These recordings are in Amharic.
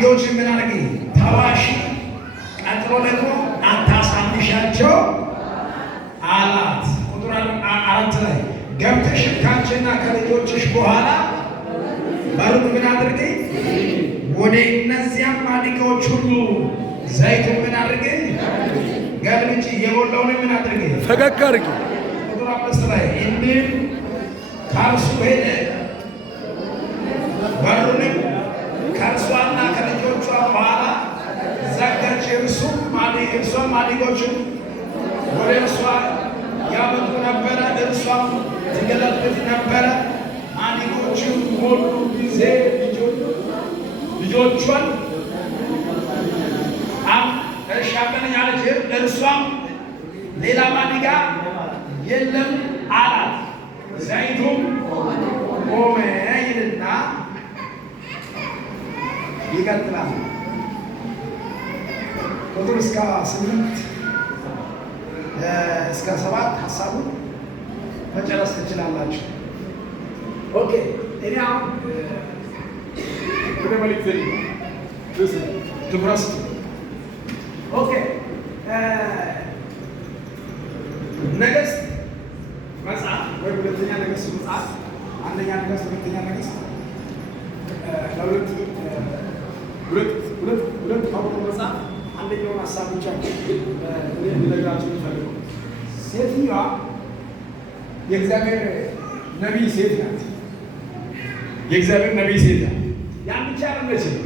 ማድጋዎችን ምን አድርጊ ታዋሺ፣ ቀጥሎ ደግሞ አታሳንሻቸው አላት። ቁጥር 4 ላይ ገብተሽ ካንቺና ከልጆችሽ በኋላ በሩን ምን አድርጊ፣ ወደ እነዚያም ማድጋዎች ሁሉ ዘይቱን ምን አድርጊ፣ ገልብጪ፣ የሞላውን ምን አድርጊ፣ ፈቀቅ አድርጊ። ቁጥር 5 ላይ እንዲህ ከእርሱ ሄደ፣ በሩንም ከእርሷና ከልጆቿ በኋላ ዘጋች። እርሷም ማድጋዎቹን ወደ እርሷ ያመጡ ነበረ፣ እርሷም ትገለብጥ ነበረ። ማድጋዎቹን ሞሉ ጊዜ ልጆቿን ሻቀን ያለች፣ እርሷም ሌላ ማድጋ የለም አላት። ዘይቱም ቆመ ይልና ይቀጥላል። ቁጥር እስከ 8 እስከ 7 ሀሳቡን መጨረስ ትችላላችሁ። ኦኬ እኔ አሁን ወደ መልእክት ትኩረት ስጡ። ኦኬ ነገሥት መጽሐፍ ወይ ሁለተኛ ነገሥት መጽሐፍ፣ አንደኛ ነገሥት፣ ሁለተኛ ነገሥት ሁለት አውቆ መጽሐፍ አንደኛውን ሀሳብ ብቻ ልነግራችሁ የምፈልገው ሴትዮዋ የእግዚአብሔር ነቢይ ሴት ናት። የእግዚአብሔር ነቢይ ሴት ናት። ያን ብቻ አይደለችም።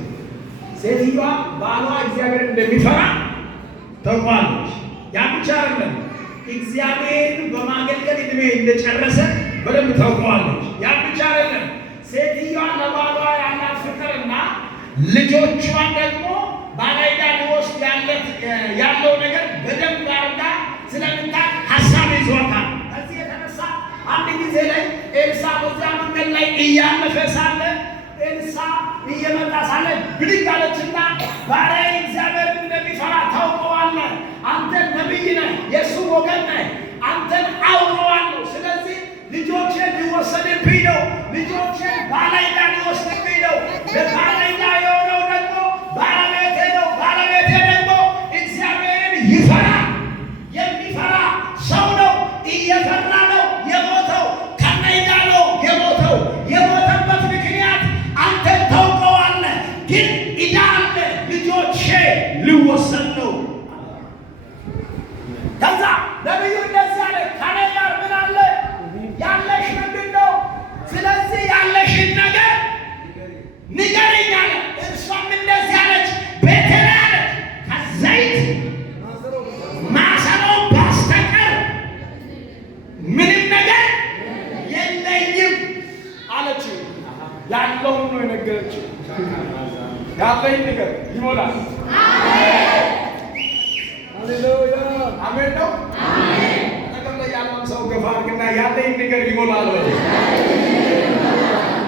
ሴትዮዋ ባሏ እግዚአብሔር እንደሚፈራ ታውቃለች። ያን ብቻ አይደለም፣ እግዚአብሔርን በማገልገል ዕድሜ እንደጨረሰ በደንብ ታውቀዋለች። ያን ብቻ አይደለም፣ ሴትዮዋ ለባሏ ያላት ፍቅርና ልጆቿን ደግሞ ባላይዳ ሊወስድ ያለው ነገር በደንብ አድርጋ ስለምታውቅ ሀሳብ ይዟታል። ከዚህ የተነሳ አንድ ጊዜ ላይ ኤልሳ በዚያ መንገድ ላይ እያለፈ ሳለ ኤልሳ እየመጣ ሳለ ብድግ አለችና ባሪያዬ እግዚአብሔርን እንደሚፈራ ታውቀዋለህ፣ አንተ ነቢይ ነህ፣ የእሱ ወገን ነህ፣ አንተን አውቀዋለሁ። ስለዚህ ልጆቼን ሊወሰድብኝ ነው፣ ልጆቼን ባላይዳ ሊወስድብኝ ነው። ባላይዳ የሆነው ደግሞ ባለቤቴ ነው። ባለቤቴ ደግሞ እግዚአብሔርን ይፈራል። የሚፈራ ሰው ነው። እየፈራ ነው የሞተው። ከነኛ ነው የሞተው። የሞተበት ምክንያት አንተን ታውቀዋለህ፣ ግን ዕዳ አለ፣ ልጆቼ ሊወሰድ ነው። ከዛ ነቢዩ እንደዚህ አለ፣ ከኔ ጋር ምን አለ? ያለሽ ምንድን ነው? ስለዚህ ያለሽን ነገር ንገሪኝ አለ። እርሷም እንደዚህ አለች፣ ቤቴ ላይ አለች ከዘይት ማሰሮ በስተቀር ምንም ነገር የለኝም አለች። ያለውን ነው የነገረችው። ያለኝ ነገር ይሞላል። ሃሌሉያ አሜን ነው። ነገር ላይ ያለውን ሰው ገፋ አድርግና ያለኝ ነገር ይሞላል።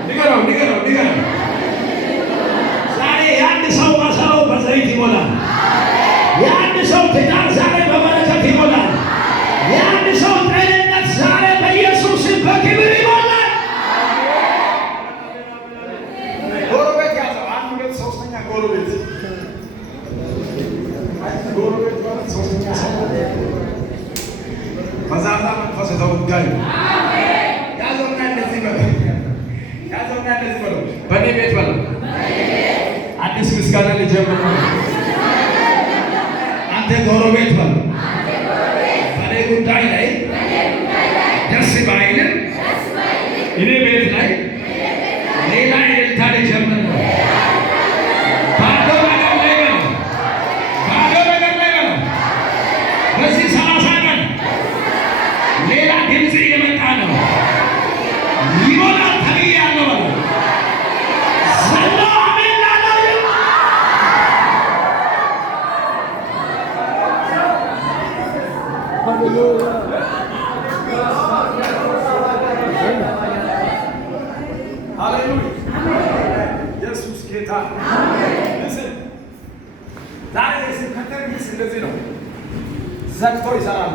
ንገረው። ዛሬ የአንድ ሰው ማሰሮ በዘይት ይሞላል። የአንድ ሰው ትዳር ዛሬ በበረከት ይሞላል። የአንድ ሰው ጤንነት ዛሬ በኢየሱስ በክብር ይሞላል። ጎረቤት ያዘው። 1 2 3ኛ ጎረቤት ማለት 3ኛ ሰው በዛዛ መንፈስ ተወጋኝ። ያዘውና እንደዚህ በለው፣ በእኔ ቤት በለው፣ አዲስ ምስጋና ልጀምር ነው። አንተ ጎረቤት በለው፣ በእኔ ጉዳይ ላይ ደስ ባይልም እኔ ቤት ላይ ሌላ እልልታ ልጀምር ነው። ባዶ ነገር ላይ በለው፣ በዚህ 30 ቀን ሌላ ድምፅ እየመጣ ነው። ይሞላል ተብያለሁ በለው። ዘሎ አሜን ላለው ሃሌሉያ ኢየሱስ ጌታ። ዛሬ ስብከት እንደዚህ ነው፣ ዘግቶ ይሰራል።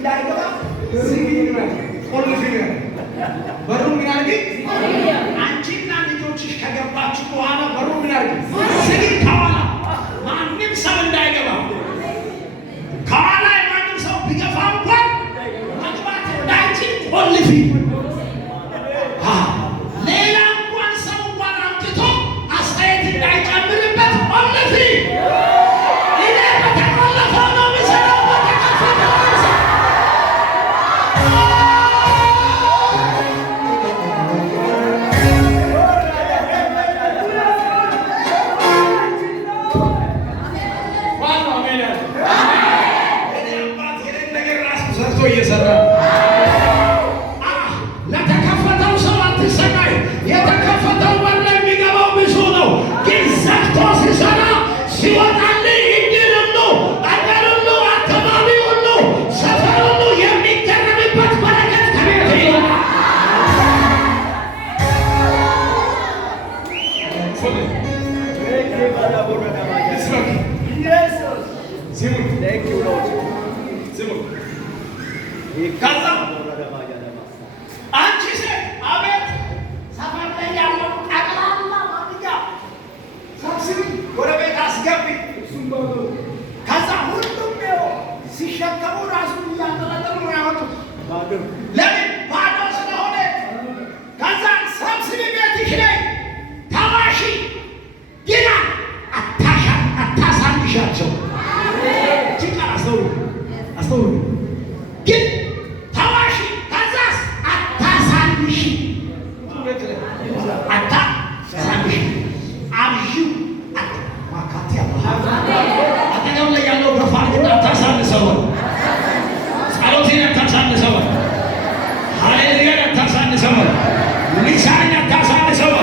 እንዳይገባ ዝግኝ ቆልፍ በሩ ምን አድርጊ? አንቺና ልጆችሽ ከገባችሁ በኋላ በሩ ምን አድርጊ? ዝግኝ ከኋላ ማንም ሰው እንዳይገባ። ከኋላ የማንም ሰው ቢገፋ እንኳን መግባት እንዳይችል ቆልፊ። ሌላ እንኳን ሰው እንኳን አምጥቶ አስተያየት እንዳይጨምርበት ቆልፊ። እኔ በተቆለፈው ነው የሚሰራው። እየሰራ ለተከፈተው ሰው አትሰቃይ። የተከፈተው በር ላይ የሚገባው ብዙ ነው፣ ግን ዘግቶ ሲሰራ ሲወጣልህ እንዲህ ሁሉ አገር ሁሉ አካባቢ ሁሉ ሰፈር ሁሉ የሚገረምበት በረከት ከቤት ይሆናል። ከዛ አንቺ ሴት አቤት ሰፈር ላይ ያለው ጠቅላላ ማንኛ ሰብስቢ፣ ጎረቤት አስገቢ። ከዛ ሁሉም ሲሸከሙ ራሱን እያንጠለጠሉ ነው ያወጡት። ለምን? ባዶ ስለሆነ። ከዛ ሰብስቢ፣ ቤትሽ ላይ ታዋሺ፣ ግና አታሳንሻቸው። ጭቃ አስተውሉ፣ አስተውሉ ግን ታዋሺ። ከዛስ አታሳንሺ፣ አታሳንሺ፣ አብዢው። ማካት አጠገብ ላይ ያለው ገፋርግና አታሳንሰው፣ ጸሎቴን አታሳንሰው፣ ሃሌሉያን አታሳንሰው፣ ሊሳንን አታሳንሰው፣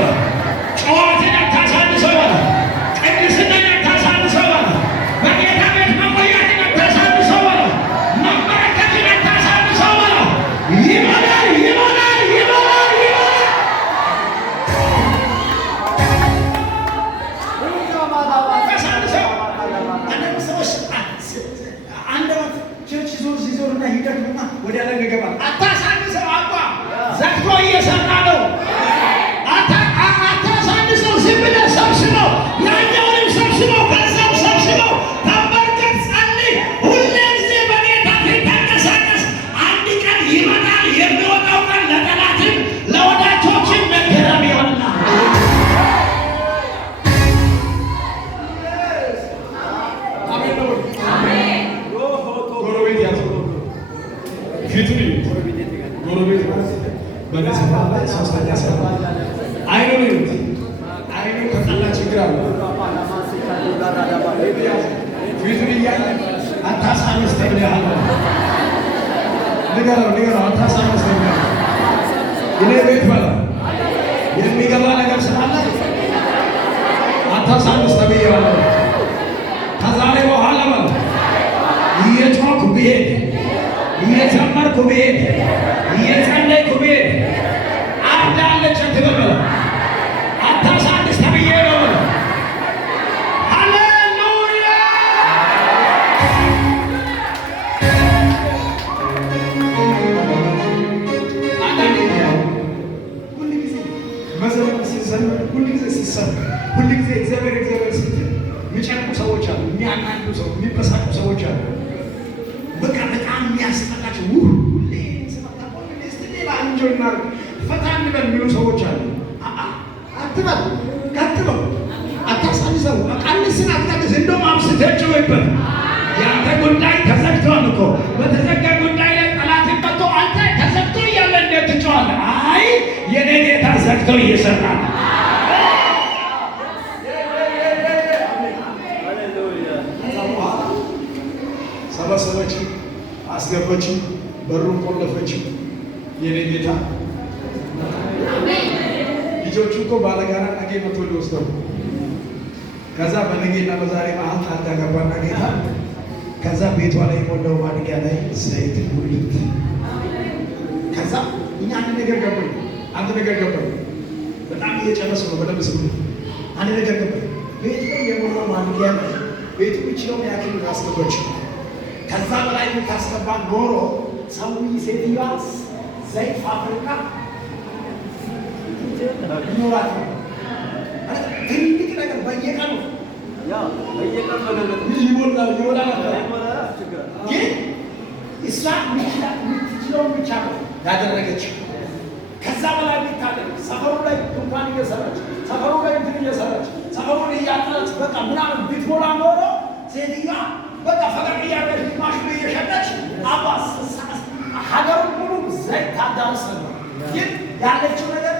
ጨዋታን አታሳንሰው፣ ቅድስናን አታሳንሰው፣ በጌታ ቤት መቆያትን አታሳንሰው፣ መመረከትን አታሳንሰው። ይሞላል፣ ይሞላል፣ ይሞላል፣ ይሞላል። አታሳንሰው። አንዳንድ ሰዎች አንደበት ቸርች ሲዞርና ይደክሙና ወዲያ ላይ ይገባል። አታሳንሰው። አባ ዘግቶ እየሰራ ነው። አታሳንሰው። ዝም ብለህ ሰብስበው፣ ያኛውንም ሰብስበው፣ ከዛም ሰብስበው። ተንበርከክ፣ ጸልይ። ሁሌ ጊዜ በጌታ ፊት ተንቀሳቀስ። አንድ ቀን ይመጣል። የሚወጣው ቀን ለጠላትም ለወዳጆችም መገረም ይሆናል። ጎረቤት ያዙ፣ ፊቱን እዩ። ጎረቤት በነሰፋ ላይ ሶስተኛ ሰፋ አይኑን ይዩት። አይኑ ከጠላ ችግር አለ። ፊቱን እያየ አታሳንስ ተብለሃል። ንገረው፣ ንገረው፣ አታሳንስ ተብለሃል። እኔ ቤት በላ የሚገባ ነገር ስላለ አታሳንስ ተብዬዋለሁ። ከዛሬ በኋላ በላ እየጮኩ ብሄድ፣ እየዘመርኩ ብሄድ፣ እየጸለይኩ ብሄድ አዳለች ትበበላ አታሳንስ ተብዬ ነው። ሃሌሉያ። ሁልጊዜ መዘመር ሲዘመር፣ ሁልጊዜ ሲሰማ፣ ሁልጊዜ እግዚአብሔር እግዚአብሔር ስትል የሚጨንቁ ሰዎች አሉ፣ የሚያናዱ ሰው፣ የሚበሳጩ ሰዎች አሉ። በቃ በጣም የሚያስጠላቸው ሁሌ ስመጣ ሌላ እንጆና ፈታ እንበል የሚሉ ሰዎች አሉ። አትበል፣ ቀጥበው፣ አታሳንሰው። ቀንስን አትቀንስ፣ እንደውም አብዝተህ ጭውበት። የአንተ ጉዳይ ተዘግቷል እኮ። በተዘጋ ጉዳይ ላይ ጠላት መጥቶ አንተ ተዘግቶ እያለ እንዴት ትጮኻለህ? አይ የኔ ጌታ ዘግቶ እየሰራ ነው። ሰበሰበችው፣ አስገበችው፣ በሩን ቆለፈችው። የኔ ጌታ ልጆቹ እኮ ባለጋራ ነገ መቶ ሊወስደው። ከዛ በነገና በዛሬ መሀል ጣልቃ ገባና ጌታ ከዛ ቤቷ ላይ የሞላው ማድጋ ላይ ዘይት ሙልት። ከዛ እኛ አንድ ነገር ገባኝ። በጣም እየጨረሱ ነው። በደንብ ስሙ። አንድ ነገር ገባኝ። ቤት ላይ የሞላው ማድጋ ላይ ቤቱ ብቻውን ያክል አስገባችው። ከዛ በላይ የምታስገባ ኖሮ ሰው ሴትዮዋ ዘይት ፋብሪካ ይኖራት ነው። ትልቅ ነገር በየቀኑ ይሞላ ነበር። ግን እሷ የምትችለውን ብቻ ነው ያደረገችው። ከዛ በላይ ብታደርግ ሰፈሩ ላይ ድንኳን እየሰራች ሰፈሩ ላይ እንትን እየሰራች ሰፈሩን እያጠረች በቃ ምናምን ብትሞላ ኖሮ ሴትዮዋ በቃ ፈቀቅ እያደረች ግማሹን እየሸጠች አባስ ሀገሩን ሙሉ ዘይት ታዳርስ ነበር። ግን ያለችው ነገር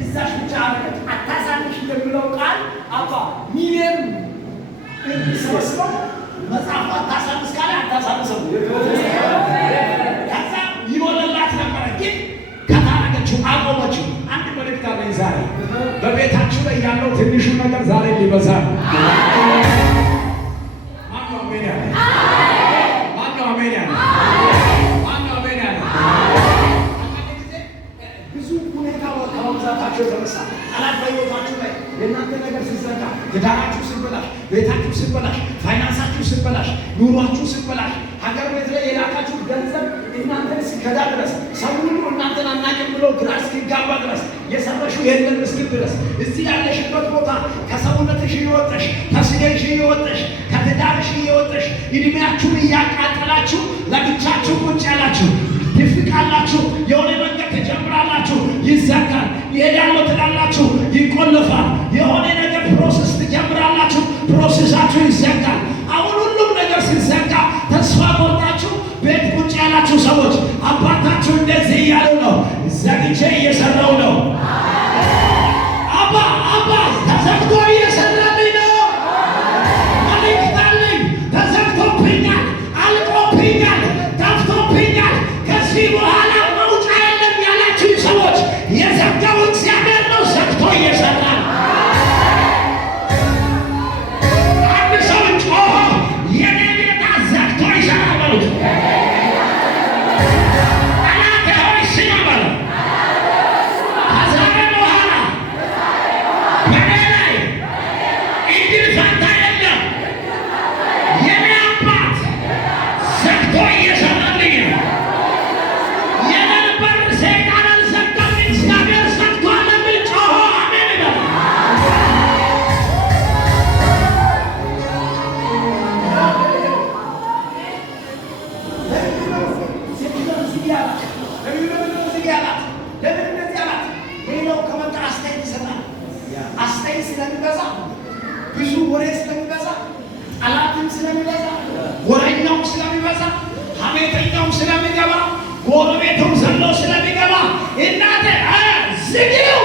እዛሽ ብቻ አረገች። አታሳንሽ የሚለው ቃል አባ ሚሊየን ሰበስበው መጽሐፉ አታሳንስ ካለ አታሳንሰው። ከዛ ይሞላላት ነበረ። ግን ከታረገችው አቆመችው። አንድ መልእክት አለኝ ዛሬ በቤታችሁ ላይ ያለው ትንሹ ነገር ዛሬ ሊበዛ ነው። ማነው አሜን ያለ? ማነው አሜን ያለ? ማነው አሜን ያለ? ብዙ ሁኔታ ከመብዛታቸው የተነሳ ጠላት በሕይወታችሁ ላይ የእናንተ ነገር ሲዘጋ፣ ትዳራችሁ ሲበላሽ፣ ቤታችሁ ሲበላሽ፣ ፋይናንሳችሁ ሲበላሽ፣ ኑሯችሁ ሲበላሽ፣ ሀገር ቤት ላይ የላካችሁ ገንዘብ እናንተን እስኪከዳ ድረስ ሰው ሁሉ እናንተን አናውቅም ብሎ ግራ እስኪጋባ ድረስ የሰራሽው የለም እስኪል ድረስ እዚህ ያለሽበት ቦታ ከሰውነትሽ እየወጣሽ ከስጋሽ እየወጣሽ ከትዳርሽ እየወጣሽ እድሜያችሁን እያቃጠላችሁ ለብቻችሁ ቁጭ ያላችሁ ትፍቃላችሁ። የሆነ መንገድ ትጀምራላችሁ፣ ይዘጋል። ይሄዳለሁ ትላላችሁ፣ ይቆለፋል። የሆነ ነገር ፕሮሰስ ትጀምራላችሁ፣ ፕሮሰሳችሁ ይዘጋል። አሁን ሁሉም ነገር ሲዘጋ ተስፋ ቆርጣችሁ ቤት ቁጭ ያላችሁ ሰዎች አባታችሁ እንደዚህ እያሉ ነው፣ ዘግቼ እየሰራው ነው። አባ ተዘግቶ እየሰራልኝ ነው። መልክታለኝ ተዘግቶብኛል፣ አልቆብኛል፣ ጠፍቶብኛል። ከዚህ በኋላ መውጫ የለም ያላችሁ ሰዎች የዘጋው እግዚአብሔር ነው፣ ዘግቶ እየሰራ ነው። አንድ ሰው ጮሆ የኔ ጌታ ዘግቶ ይሰራል በሉት። ጠላቴ ሆይ ስማ በለው። ከዛሬ በኋላ በኔ ላይ እድል ፈንታ የለም። የኔ አባት ዘግቶ እየሰራልኝ ነው። የኔን በር ሰይጣን አልዘጋም፣ እግዚአብሔር ዘግቷል የሚል ጮሆ አሜን ይበል። ለምን እንደዚህ አላት? ሌላው ከመጣ አስተያየት ይሰጣል። አስተያየት ስለሚበዛ ብዙ ወሬ ስለሚበዛ ጠላትም ስለሚበዛ ወሬኛውም ስለሚበዛ ሐሜተኛውም ስለሚገባ ጎረቤቱም ዘሎ ስለሚገባ እናቴ ዝጊው፣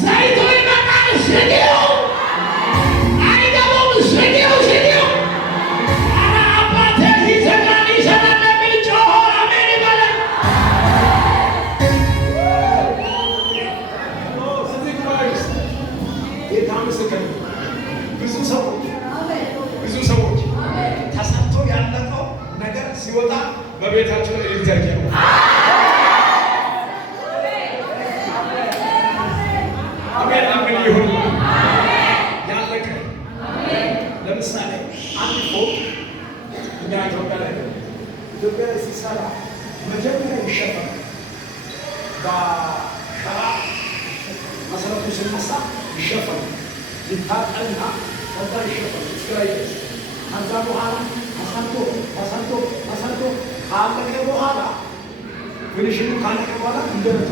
ዘይቱ ይመጣል፣ ዝጊው፣ አይገቡም፣ ዝጊው። ኧረ አባቴ ይዘጋል ይሰራል የሚል ጮሆ አሜን ይበለን። ጌታ ምስክር ነው። ብዙ ሰዎች ተሰርቶ ያለቀው ነገር ሲወጣ በቤታቸው ላይ ይዘጋል። አሜን ይሁን። ያለቀ ለምሳሌ አንድ ፎቅ እኛ ኢትዮጵያ ላይ ሲሰራ መጀመሪያ ይሸፈናል። በሸራ መሰረቱ ሲነሳ ይሸፈናል። ይታጠልና ከዛ ይሸፈናል እስከ ላይ ድረስ። ከዛ በኋላ ተሰርቶ ካለቀ በኋላ ፊኒሽንጉ ካለቀ በኋላ እንደነቱ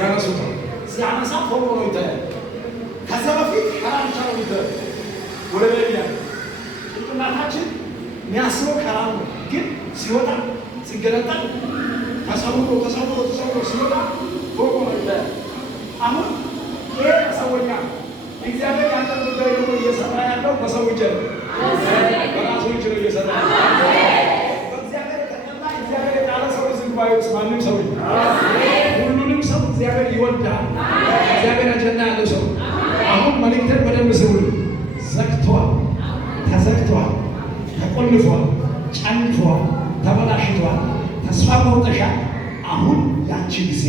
ያነሱታል። ሲያነሳ ፎቅ ነው ይታያል። ከዛ በፊት ሸራ ብቻ ነው ይታያል። ወደ ላይ ያለ ጭንቅላታችን የሚያስበው ሸራ ነው፣ ግን ሲወጣ ሲገለጠል ተሰውሮ ሲወጣ ፎቅ ነው ይታያል። አሁን ይሄ ሰውኛ እግዚአብሔር ያንተን ጉዳይ ደግሞ እየሰራ ያለው በሰው እጅ ነው፣ በራሱ እጅ ነው እየሰራ ያለው። በእግዚአብሔር የተቀባ እግዚአብሔር የጣለ ሰው እዚህ ጉባኤ ውስጥ ማንም ሰው ሁሉንም ሰው እግዚአብሔር ይወዳል። እግዚአብሔር አጀንዳ ያለው ሰው አሁን መልእክትን በደንብ ስሙ። ዘግቷል፣ ተዘግቷል፣ ተቆልፏል፣ ጨንቷል፣ ተበላሽቷል፣ ተስፋ ቆርጠሻል። አሁን ያቺ ጊዜ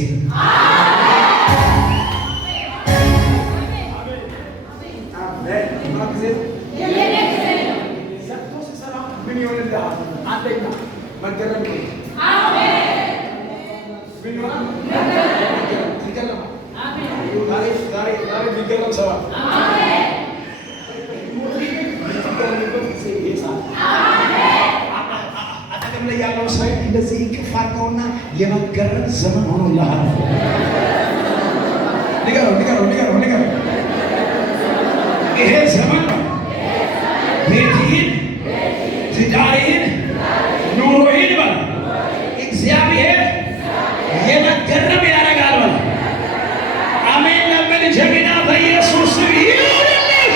ዘግቶ ሲሰራ ምን ይሆንልሃል? መገረም ነው። ዛሬ ቢገረም ሰው አጠገብ ላይ ያለው ሰው እንደዚህ ይቅፍ አድርገውና የመገረም ዘመን ሆኖልሃል። ንገረው ይሄ ዘመን ነው። ቤትህን፣ ትዳርህን፣ ኑሮህን በል እግዚአብሔር የመገረም ያደርጋል በል። አሜን ለምን ጀግና በኢየሱስ ስም ይሁንልህ።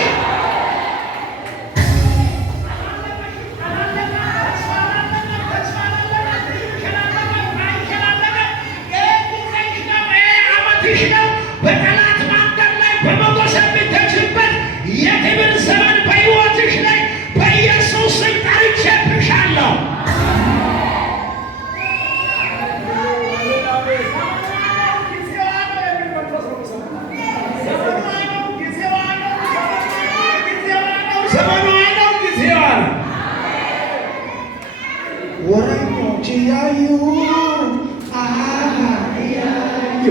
በጠላት ማንደር ላይ በመጎሰብ የምትችልበት የክብር ዘመን በሕይወትሽ ላይ በኢየሱስ ስም ጠርቼብሻለሁ። ወራኞች ያዩ ያዩ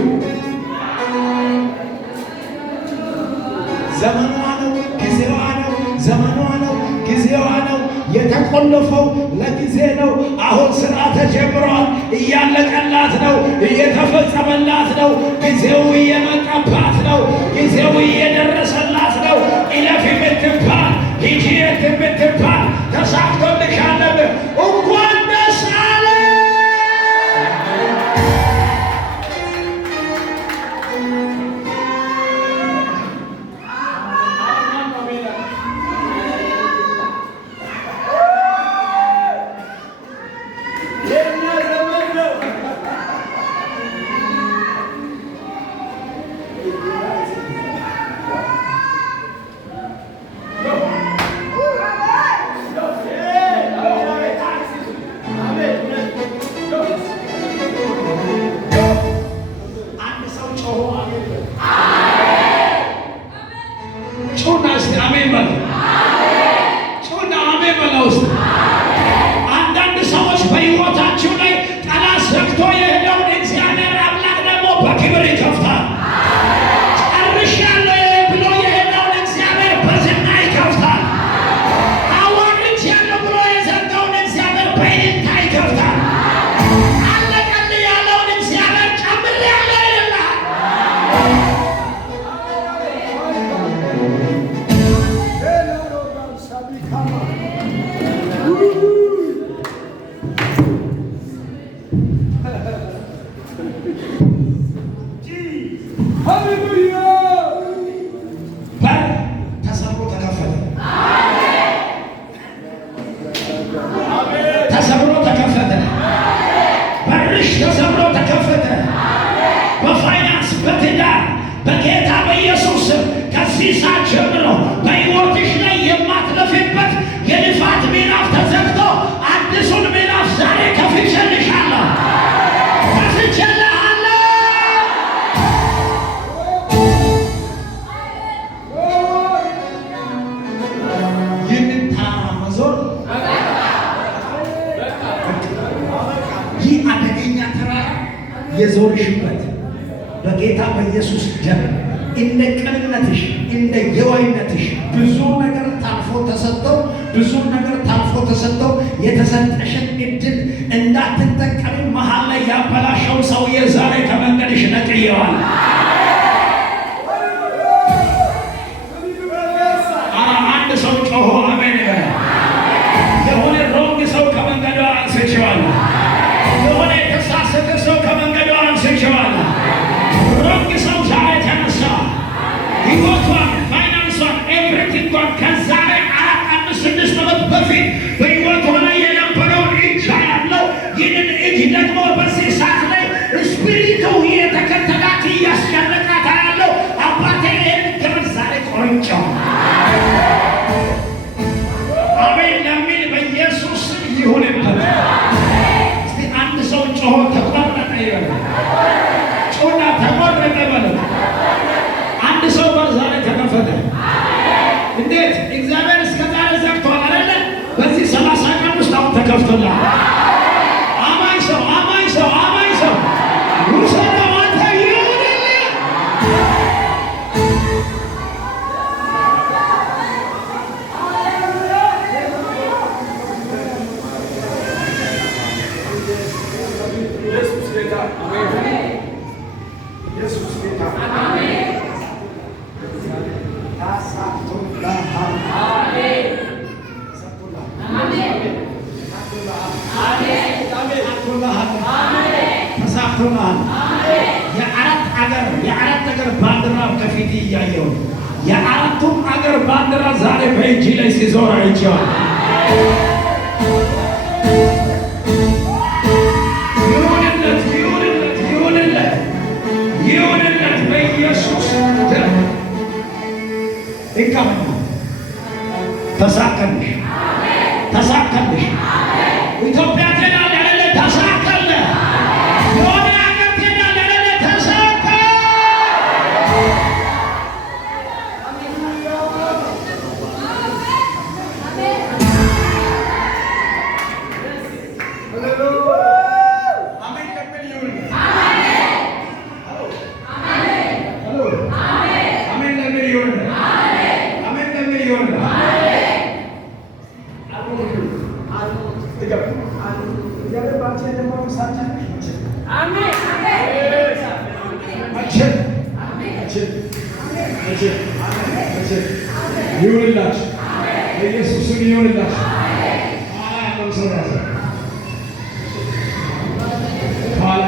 ዘመኗ ነው፣ ጊዜዋ ነው። ዘመኗ ነው፣ ጊዜዋ ነው። የተቆለፈው ለጊዜ ነው። አሁን ስራ ተጀምሯል። እያለቀላት ነው፣ እየተፈጸመላት ነው። ጊዜው እየመጣባት ነው። ጊዜው እየደረሰላት ነው። ኢለፍ የምትባል ሂጂ የምትባል ተሳክቶልሻል። እንኳን ደስ አለ። አንዳንድ ሰዎች በሕይወታችሁ ላይ ጠላት ዘግቶ የሄደውን እግዚአብሔር አምላክ ደግሞ በክብር ይከፍታል። ጨርሻለሁ ብሎ የሄደውን እግዚአብሔር በዝና ይከፍታል። አዋርጃለሁ ብሎ የዘጋውን እግዚአብሔር በይልልታ ይከፍታል። አለቀልህ ያለውን እግዚአብሔር ጨምሬያለሁ ይልልሃል። ተሰብሮ ተከፈተ። በርሽ ተሰብሮ ተከፈተ። በፋይናንስ በትዳር በጌታ በኢየሱስ ስም ከዚህ ሰዓት ጀምሮ በሕይወትሽ ላይ የማትለፊበት የልፋት ምዕራፍ ተዘግቶ አዲሱን ምዕራፍ ዛሬ ከፍቼልሻለሁ። ይህንን ተራራ መዞር ይህ አደገኛ ተራራ የዞርሽበት በጌታ በኢየሱስ ደም እንደ ቅንነትሽ እንደ የዋይነትሽ ብዙ ነገር ታልፎ ተሰጥተው የተሰጠሽን ዕድል እንዳትጠቀሚ መሀል ላይ ያበላሸው ሰውዬ ዛሬ ከመንገድሽ ነቅዬዋል። አንድ ሰው ጮሆ አሜን ይበል። የሆነ ሮንግ ሰው ከመንገዷ አንስቼዋለሁ። የሆነ የተሳሳተ ሰው ከመንገዷ አንስቼዋለሁ። ሮንግ ሰው ዛሬ ተነሳ። ሕይወቷን፣ ፋይናንሷን፣ ኤቭሪቲንጓን ከዛሬ 4፣ 5፣ 6 ዓመት በፊት በሕይወቷ ላይ የነበረውን እጅ ያለው ይህንን እጅ ደግሞ በዚህ ሰዓት ላይ ስፒሪቱ የተከተላት ተሳክቶልሃል። የአራት አገር ባንዲራ ከፊት እያየሁ የአራቱም አገር ባንዲራ ዛሬ በእጅ ላይ ሲዞር አይቼዋለሁ። ይሁንለት በኢየሱስ ደም ይካመን። ተሳካልሽ፣ ተሳካልሽ። ኢትዮጵያ ትሄዳለህ አይደለ? ተሳካልህ። የሆነ ሀገር ትሄዳለህ አይደለ? ተሳካ። አሜን ለምን ይሁን? አሜን ለምን ይሁን? አሜን ለምን ይሁን? ይሁንላችሁ በኢየሱስ ስም ይሁንላችሁ። ኋላ ያለው ሰው ያዘ ኋላ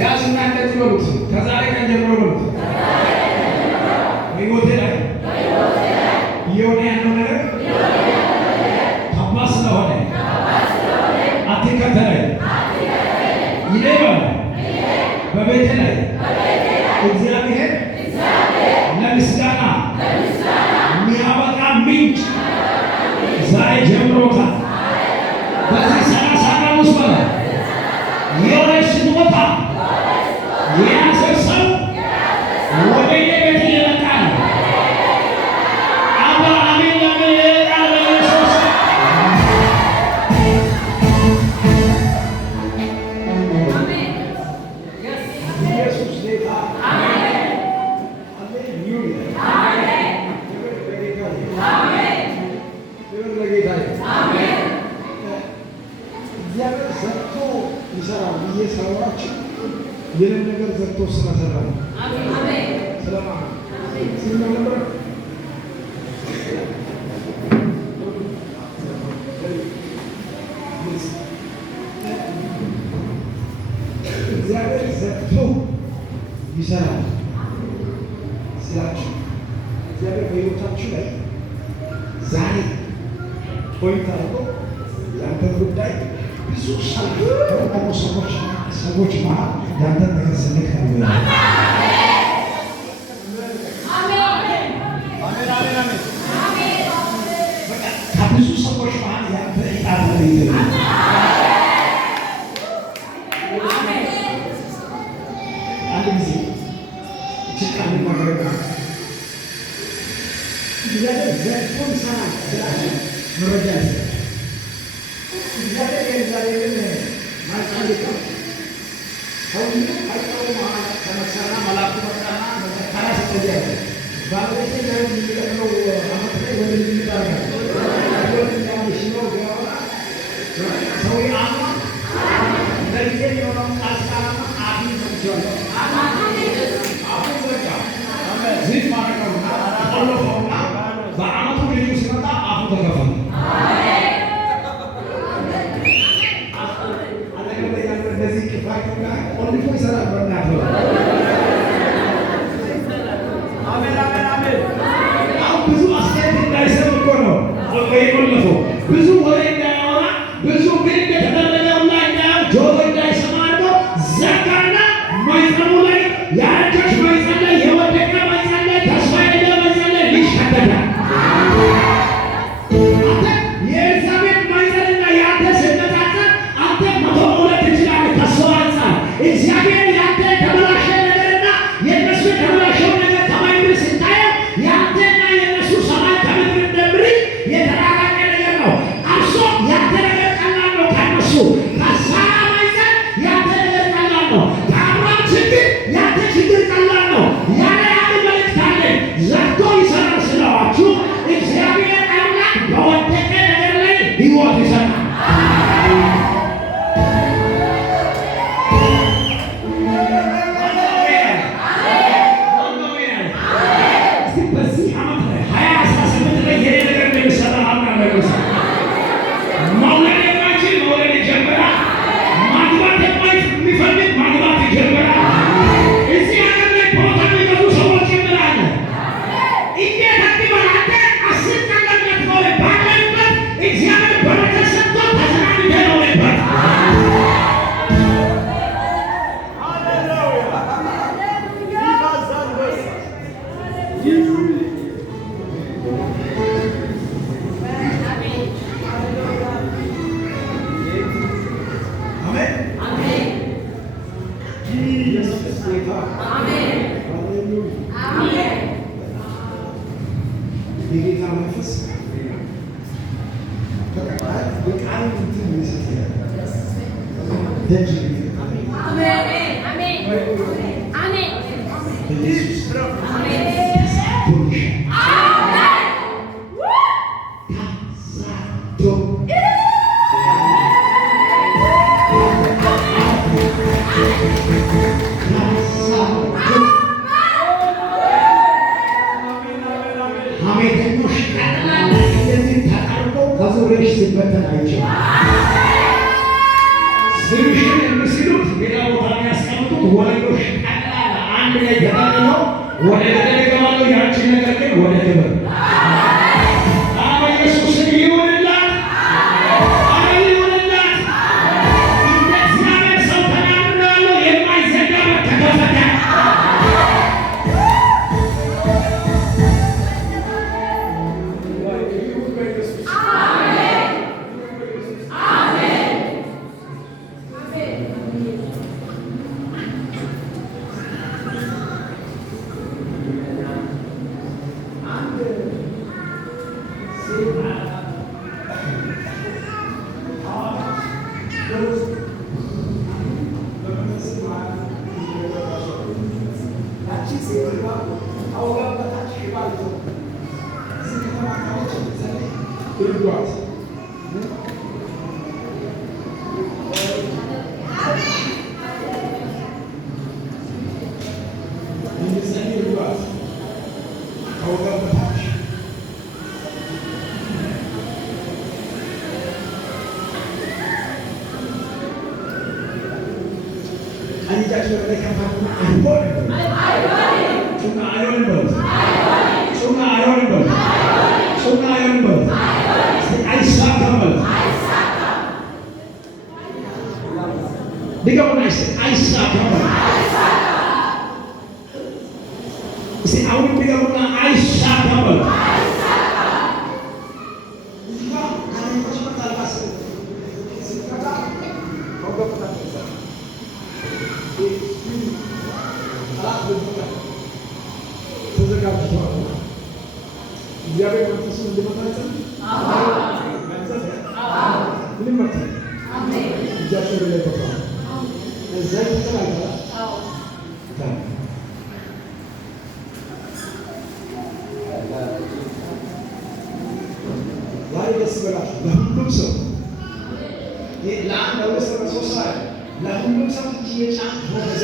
ያዝና እንደዚህ በሉት። ከዛሬ ቀን ጀምሮ በሉት በሕይወቴ ላይ እየሆነ ያለው ነገር ከባድ ስለሆነ አትከተለኝ። ይሌባል በቤቴ ላይ እግዚአብሔር ለምስጋና የሚያበቃ ምንጭ ዛሬ ጀምሮታል። በዚህ 30 ቀን ውስጥ በላይ የሆነች ስትወጣ የያዘ ሰው ወደ ቤት እየመጣ ነው። አሜን ለምን ይላል? ኢየሱስ ጌታ። አሜን እግዚአብሔር ዘርቶ ይሰራል ብዬ ሳወራችሁ ይህንን ነገር ዘርቶ ስለሰራ ነው። ስለማለት ስለነበር እግዚአብሔር ዘርቶ ይሰራል ስላችሁ እግዚአብሔር በሕይወታችሁ ላይ ዛሬ ፖይንት አድርጎ ያንተን ጉዳይ ብዙ ሰዎች መሀል ያንተን ነገር ስንክ ነው። ከብዙ ሰዎች መሀል ያንተ ዕጣ ተለይቶ አንድ ጊዜ ጭቃን ማድረግ እግዚአብሔር ዘርፎን ሰራ ስላቸው መረጃ ይሰጣል። እግዚአብሔር የእግዚአብሔርን ማጻደቅ ሰውዬው አይጠው መሀል ከመሰራ መላኩ መጣና መዘካራ ሲጠያለ ባለቤቴ ላይ የሚቀጥለው ዓመት ላይ ወደ ልጅ ዳርጋል ሲኖር ገባ ሰውዬ አማ ለጊዜ የሆነው ቃስቃላማ አፊን ሰምቸዋለሁ አፉን ዘጋ ዚት ማረቀውና ቆለፈውና በዓመቱ ልዩ ሲመጣ አፉ ተከፈለ። እንደዚህ ቅፋት ጋር ቆልፎ ይሰራል። በእናትህ አሜን አሜን አሜን። አሁን ብዙ አስተያየት እንዳይሰጥ እኮ ነው የቆለፈው። ብዙ ወሬ እንዳያወራ ብዙ ምን እንደተደረገው እና ጆሮ እንዳይሰማ አድርጎ ዘጋና ማይጸኑ ላይ ያረጀች ማይጸን ላይ የወደቀ ማይጸን ላይ ተስፋ የሌለ ማይጸን ላይ ይሸተታል። የኤልሳቤጥ ማይጸንና የአንተ ሲነጻጸር አንተ መቶ መውለድ ትችላለህ። ከሰው አንጻር እግዚአብሔር ያንተ የተበላሸ ነገርና የእነሱ የተበላሸው ነገር ከማይምር ስታየው ያንተና የእነሱ ሰማይ ከምድር እንደምር የተራራቀ ነገር ነው። ጌታ አሜን አሜን። የጌታ መንፈስ ተቀባይ የቃል እንትን ይሰጣል። ደጅ አሜን አሜን አሜን በኢየሱስ አሜን ሲበተን አይችልም። ስምሽን የሚስሉት ሌላ ቦታ የሚያስቀምጡት ወለዶች ጠቅላላ አንድ ላይ ተጠቅልለው ወደ ገደል ይገባሉ። ያንቺን ነገር ግን ወደ ክብር በኢየሱስ ይሁንላት፣ ይሁንላት። እንደ እግዚአብሔር ሰው ተናግሬአለሁ። የማይዘጋ በር ተከፈተ። ለሁሉም ሰው ለአንድ ለሁለት ሰው ለሶስት ሰው ለሁሉም ሰው የጫን ሆነዘ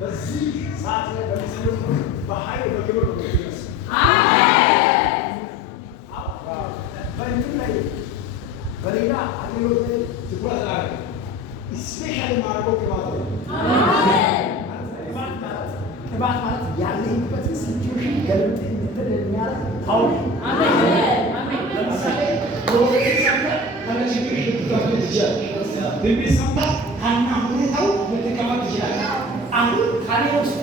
በዚህ ሰዓት ላይ በሚሰሩት በኃይል በክብር ነው የሚነሱ። በእንትን ላይ በሌላ አገልግሎት ላይ ትኩረት ላደርግ ስፔሻሊ ማድረገው ቅባት ነው። ቅባት ማለት ያለህበትን ሲቹዌሽን ገልብጥ እንትን የሚያደርግ ፓወር። ለምሳሌ የወደፊት ሰምተህ ከነችግር ልትጋፈጥ ትችላለህ። ትንቢት ሰምተህ ከና ሁኔታው ልትቀመጥ ትችላለህ። አሁን ካኔ ውስጥ